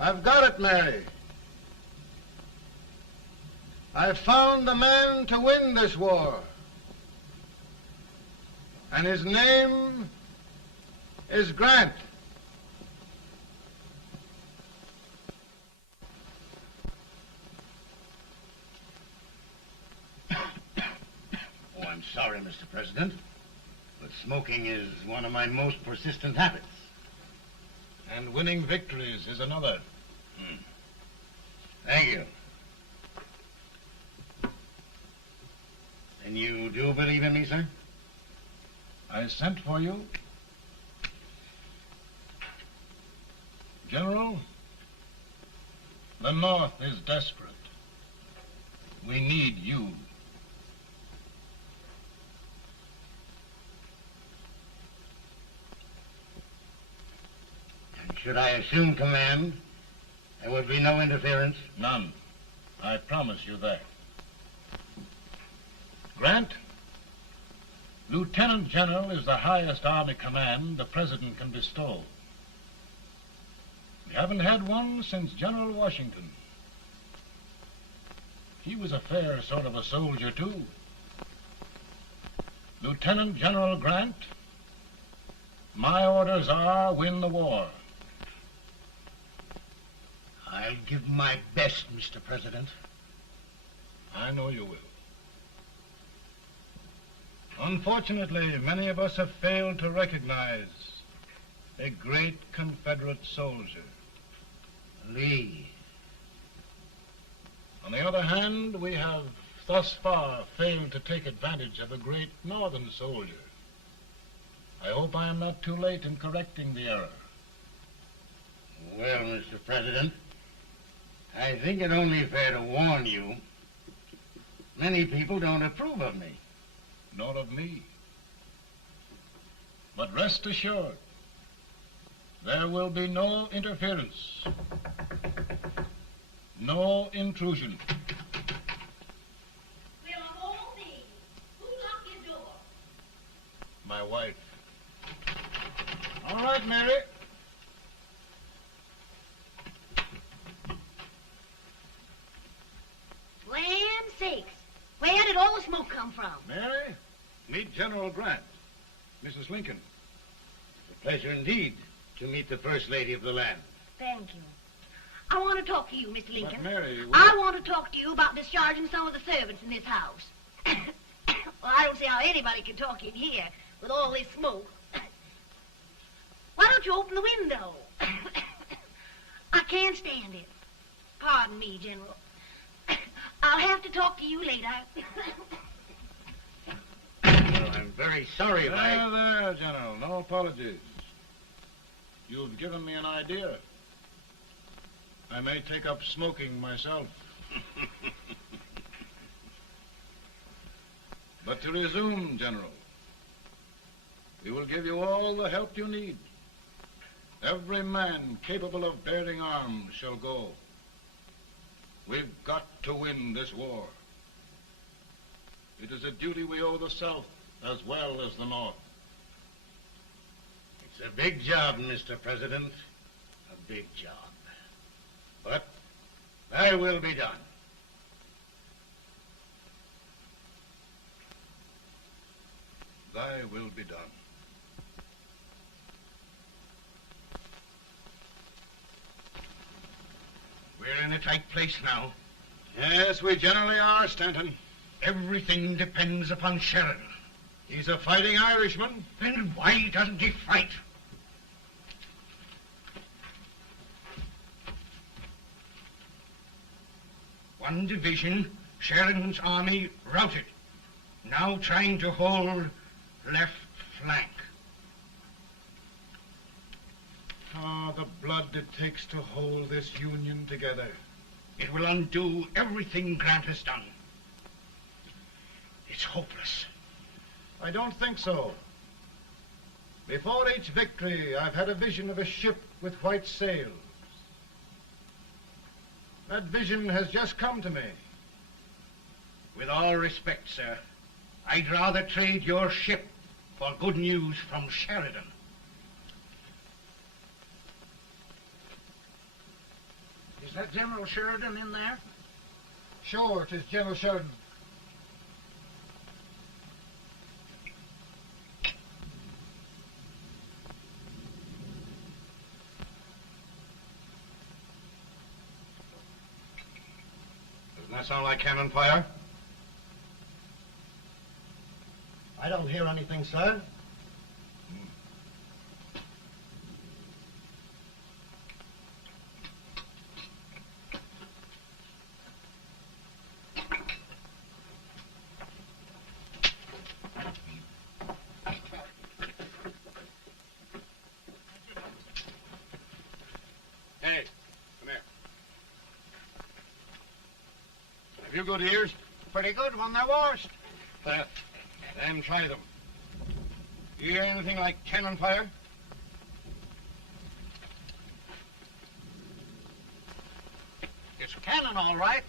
I've got it, Mary. I've found the man to win this war. And his name is Grant. Oh, I'm sorry, Mr. President, but smoking is one of my most persistent habits. And winning victories is another. Thank you. And you do believe in me, sir? I sent for you. General, the North is desperate. We need you. And should I assume command, there would be no interference? None. I promise you that. Grant, Lieutenant General is the highest army command the President can bestow. We haven't had one since General Washington. He was a fair sort of a soldier, too. Lieutenant General Grant, my orders are win the war. I'll give my best, Mr. President. I know you will. Unfortunately, many of us have failed to recognize a great Confederate soldier. Lee. On the other hand, we have thus far failed to take advantage of a great Northern soldier. I hope I am not too late in correcting the error. Well, Mr. President, I think it only fair to warn you. Many people don't approve of me. Nor of me. But rest assured, there will be no interference, no intrusion. Will of all things, who locked your door? My wife. All right, Mary. Land sakes, where did all the smoke come from? Mary, meet General Grant, Mrs. Lincoln. It's a pleasure indeed to meet the First Lady of the land. Thank you. I want to talk to you, Mr. Lincoln. But Mary, I want to talk to you about discharging some of the servants in this house. Well, I don't see how anybody can talk in here with all this smoke. Why don't you open the window? I can't stand it. Pardon me, General. I'll have to talk to you later. Well, I'm very sorry if There, General. No apologies. You've given me an idea. I may take up smoking myself. But to resume, General, we will give you all the help you need. Every man capable of bearing arms shall go. We've got to win this war. It is a duty we owe the South as well as the North. It's a big job, Mr. President. A big job. But thy will be done. Thy will be done. We're in a tight place now. Yes, we generally are, Stanton. Everything depends upon Sheridan. He's a fighting Irishman. Then why doesn't he fight? One division, Sheridan's army, routed. Now trying to hold left flank. Ah, the blood it takes to hold this Union together. It will undo everything Grant has done. It's hopeless. I don't think so. Before each victory, I've had a vision of a ship with white sails. That vision has just come to me. With all respect, sir, I'd rather trade your ship for good news from Sheridan. Is that General Sheridan in there? Sure, it is General Sheridan. Doesn't that sound like cannon fire? I don't hear anything, sir. Hey, come here. Have you good ears? Pretty good when they're washed. Then try them. You hear anything like cannon fire? It's cannon, all right.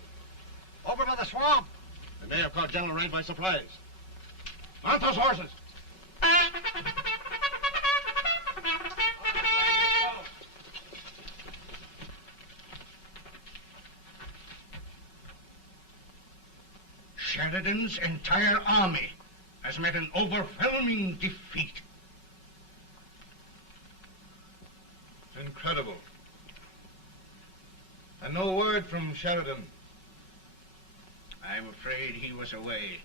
Over by the swamp. They may have caught General Rank by surprise. Mount those horses. Sheridan's entire army has met an overwhelming defeat. Incredible. And no word from Sheridan. I'm afraid he was away.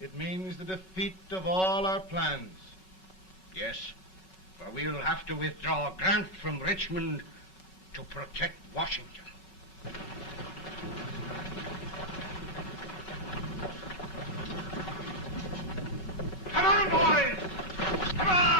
It means the defeat of all our plans. Yes, for we'll have to withdraw Grant from Richmond to protect Washington. Come on, boys! Come on!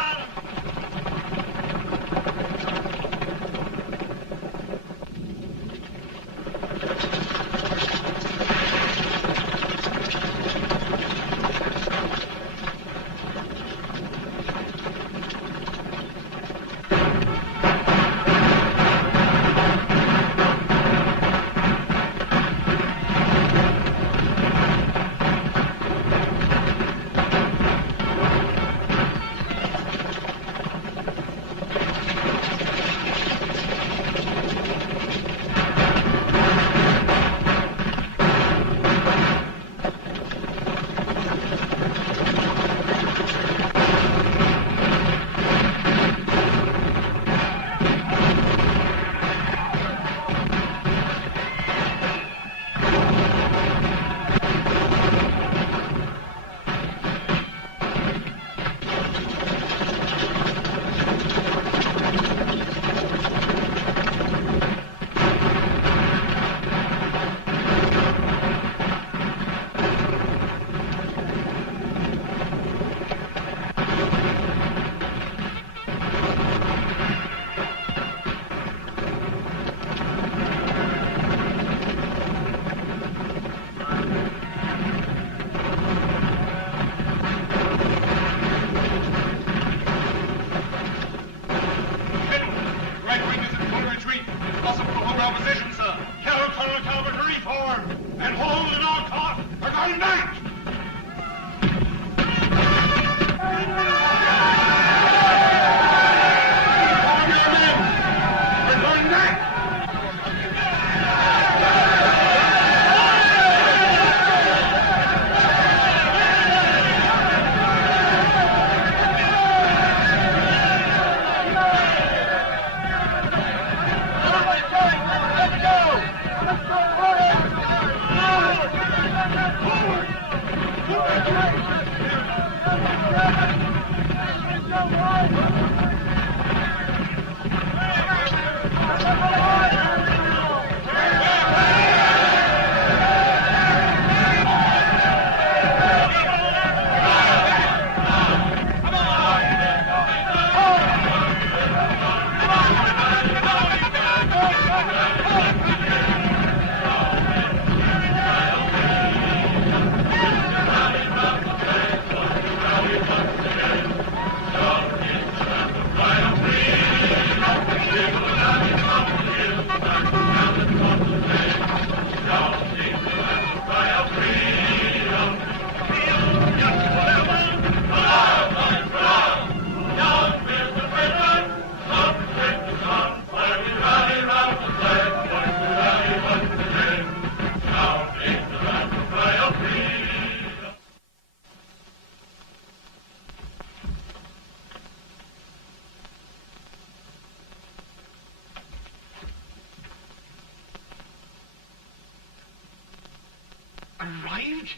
Arrived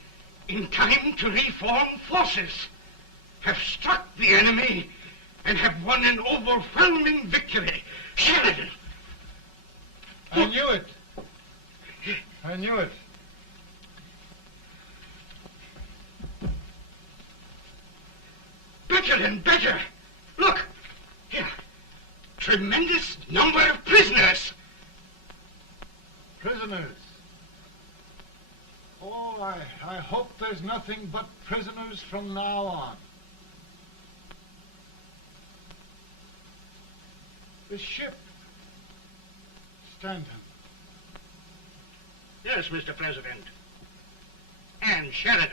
in time to reform forces, have struck the enemy, and have won an overwhelming victory. Sheridan! I knew it. I knew it. Better and better. Look, here. Tremendous number of prisoners. Prisoners. Oh, I hope there's nothing but prisoners from now on. The ship. Stanton. Yes, Mr. President. And Sheridan.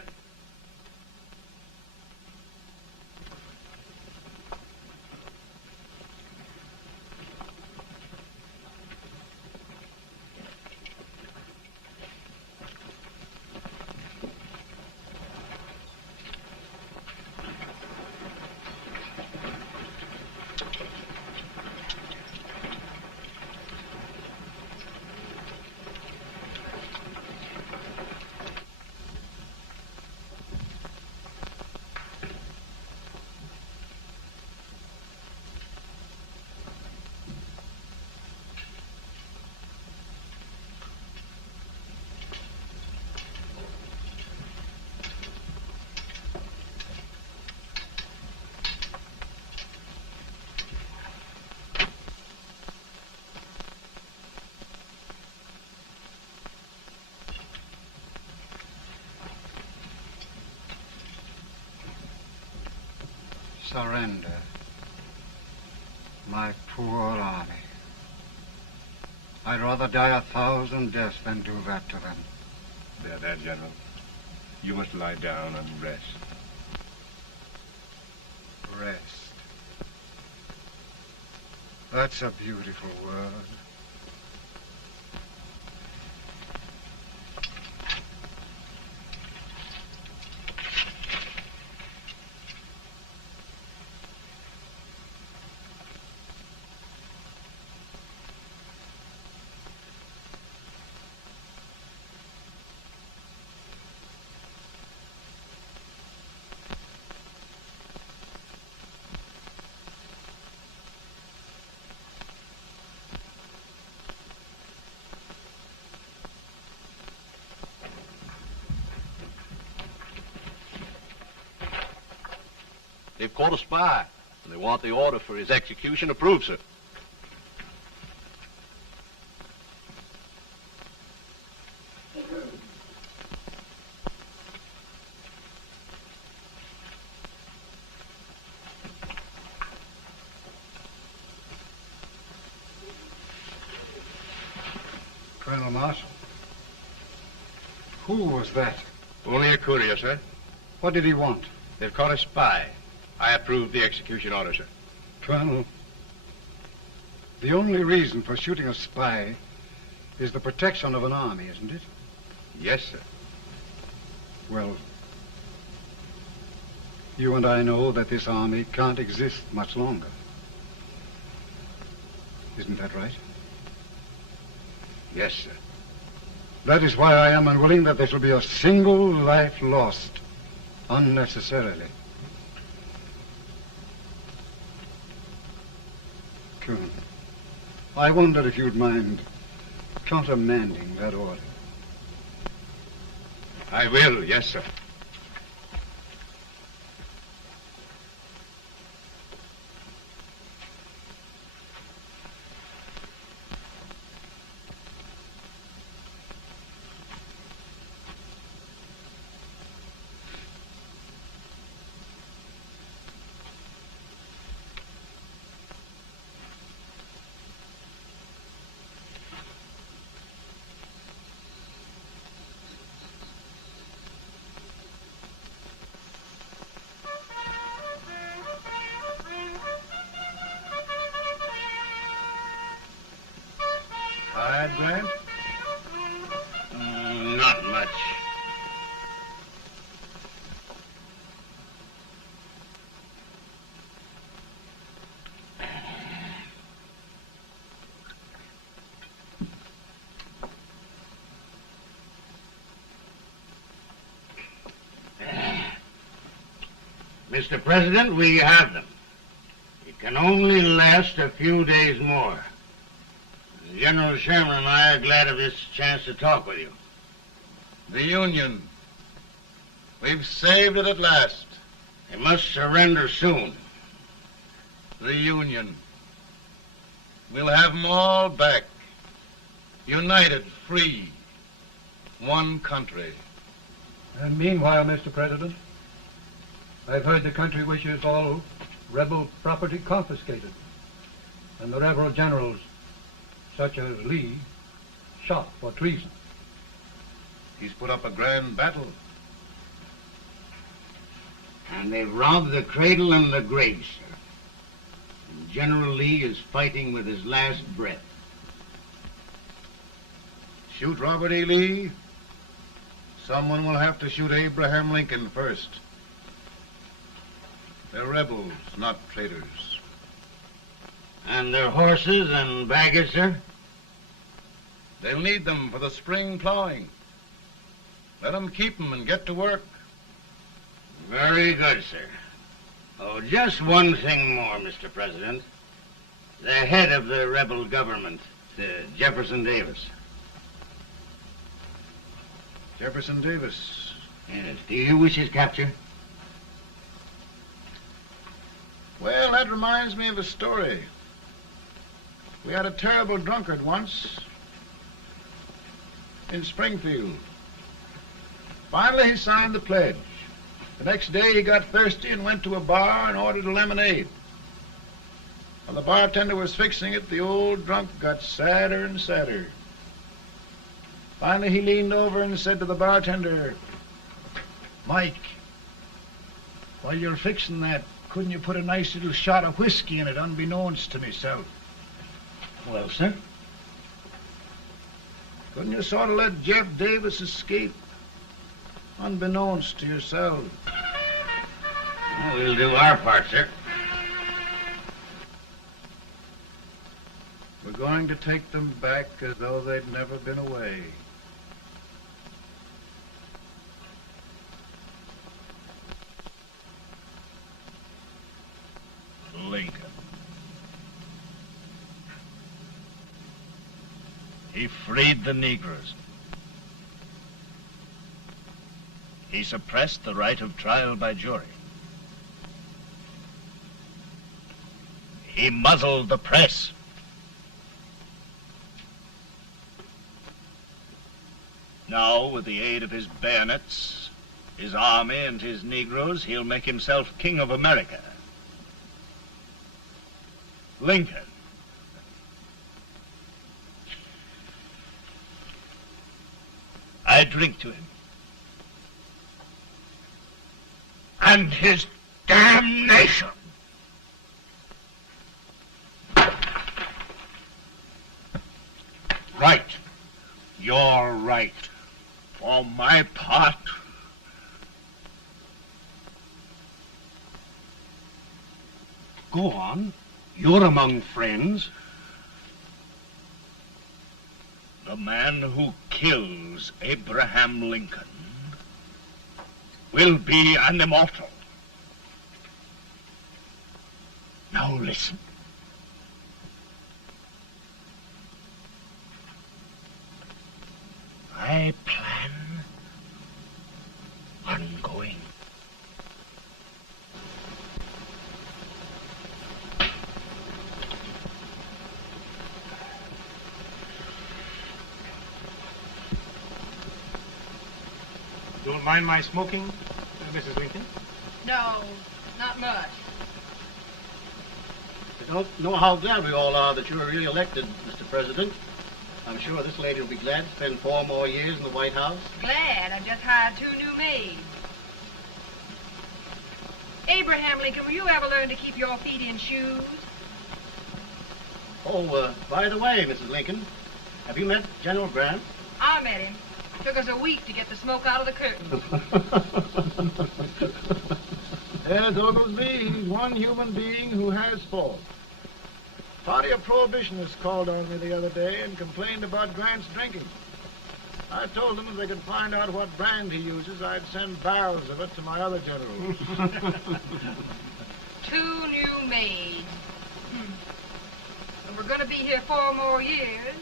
Surrender. My poor army. I'd rather die 1,000 deaths than do that to them. There, General. You must lie down and rest. Rest. That's a beautiful word. They've caught a spy, and they want the order for his execution approved, sir. Colonel Marshall. Who was that? Only a courier, sir. What did he want? They've caught a spy. I approve the execution order, sir. Colonel, the only reason for shooting a spy is the protection of an army, isn't it? Yes, sir. Well, you and I know that this army can't exist much longer. Isn't that right? Yes, sir. That is why I am unwilling that there shall be a single life lost unnecessarily. Colonel. I wondered if you'd mind countermanding that order. I will, yes, sir. Tired, Grant? Not much. Mr. President, we have them. It can only last a few days more. General Sherman and I are glad of this chance to talk with you. The Union. We've saved it at last. They must surrender soon. The Union. We'll have them all back. United, free. One country. And meanwhile, Mr. President, I've heard the country wishes all rebel property confiscated, and the rebel generals, such as Lee, shot for treason. He's put up a grand battle. And they've robbed the cradle and the grave, sir. And General Lee is fighting with his last breath. Shoot Robert E. Lee? Someone will have to shoot Abraham Lincoln first. They're rebels, not traitors. And their horses and baggage, sir? They'll need them for the spring plowing. Let them keep them and get to work. Very good, sir. Oh, just one thing more, Mr. President. The head of the rebel government, Jefferson Davis. Jefferson Davis? Yes. Do you wish his capture? Well, that reminds me of a story. We had a terrible drunkard once in Springfield. Finally, he signed the pledge. The next day, he got thirsty and went to a bar and ordered a lemonade. While the bartender was fixing it, the old drunk got sadder and sadder. Finally, he leaned over and said to the bartender, "Mike, while you're fixing that, couldn't you put a nice little shot of whiskey in it, unbeknownst to myself?" Well, sir? Couldn't you sort of let Jeff Davis escape, unbeknownst to yourself? Well, we'll do our part, sir. We're going to take them back as though they'd never been away. Lincoln. He freed the Negroes. He suppressed the right of trial by jury. He muzzled the press. Now, with the aid of his bayonets, his army, and his Negroes, he'll make himself king of America. Lincoln. I drink to him. And his damnation. Right. You're right. For my part, go on. You're among friends. The man who kills Abraham Lincoln will be an immortal. Now listen. Mind my smoking, Mrs. Lincoln? No, not much. I don't know how glad we all are that you're re-elected, Mr. President. I'm sure this lady will be glad to spend 4 more years in the White House. Glad. I've just hired 2 new maids. Abraham Lincoln, will you ever learn to keep your feet in shoes? Oh, by the way, Mrs. Lincoln, have you met General Grant? I met him. Took us a week to get the smoke out of the curtains. Yes, Oglesby, he's one human being who has faults. Party of Prohibitionists called on me the other day and complained about Grant's drinking. I told them if they could find out what brand he uses, I'd send barrels of it to my other generals. 2 new maids. And we're going to be here 4 more years.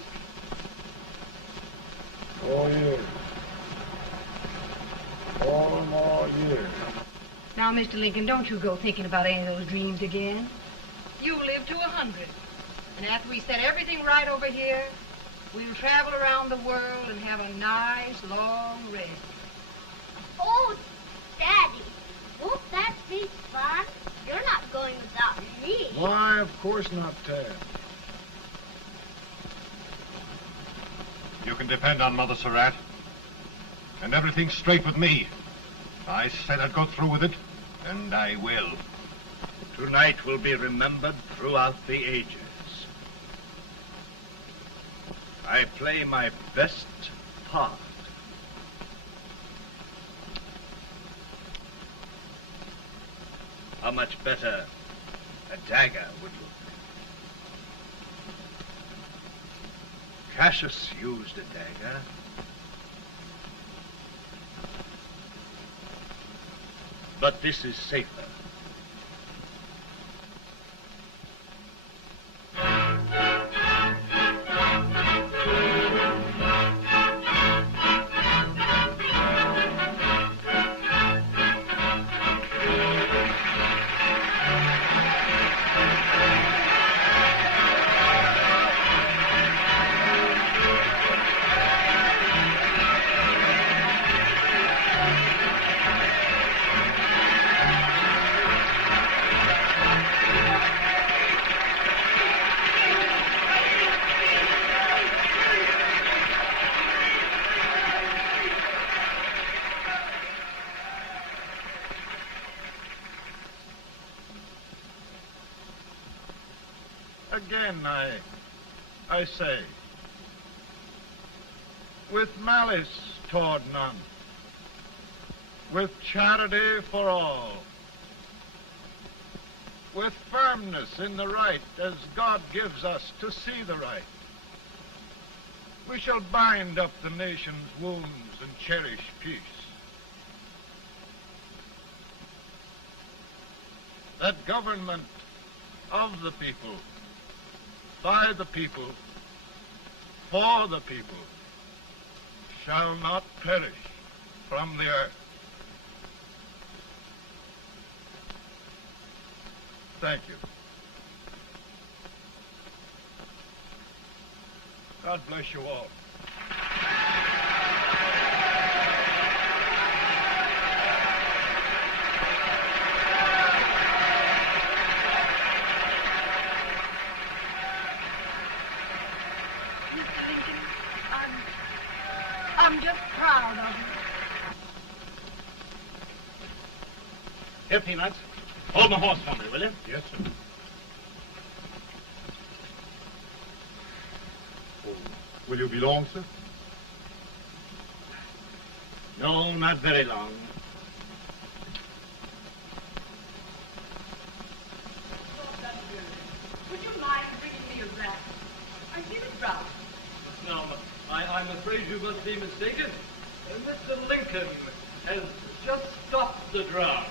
4 years. 4 more years. Now, Mr. Lincoln, don't you go thinking about any of those dreams again. You live to 100. And after we set everything right over here, we'll travel around the world and have a nice, long rest. Oh, Daddy, won't that be fun? You're not going without me. Why, of course not, Tad. You can depend on Mother Surratt. And everything's straight with me. I said I'd go through with it, and I will. Tonight will be remembered throughout the ages. I play my best part. How much better a dagger would look. Cassius used a dagger. But this is safer. Again, I say, with malice toward none, with charity for all, with firmness in the right as God gives us to see the right, we shall bind up the nation's wounds and cherish peace. That government of the people, by the people, for the people, shall not perish from the earth. Thank you. God bless you all. I'm just proud of you. Here, Peanuts. Hold my horse for me, will you? Yes, sir. Oh, will you be long, sir? No, not very long. Would you mind bringing me a wrap? I feel it drop. Now, I'm afraid you must be mistaken. Mr. Lincoln has just stopped the draft.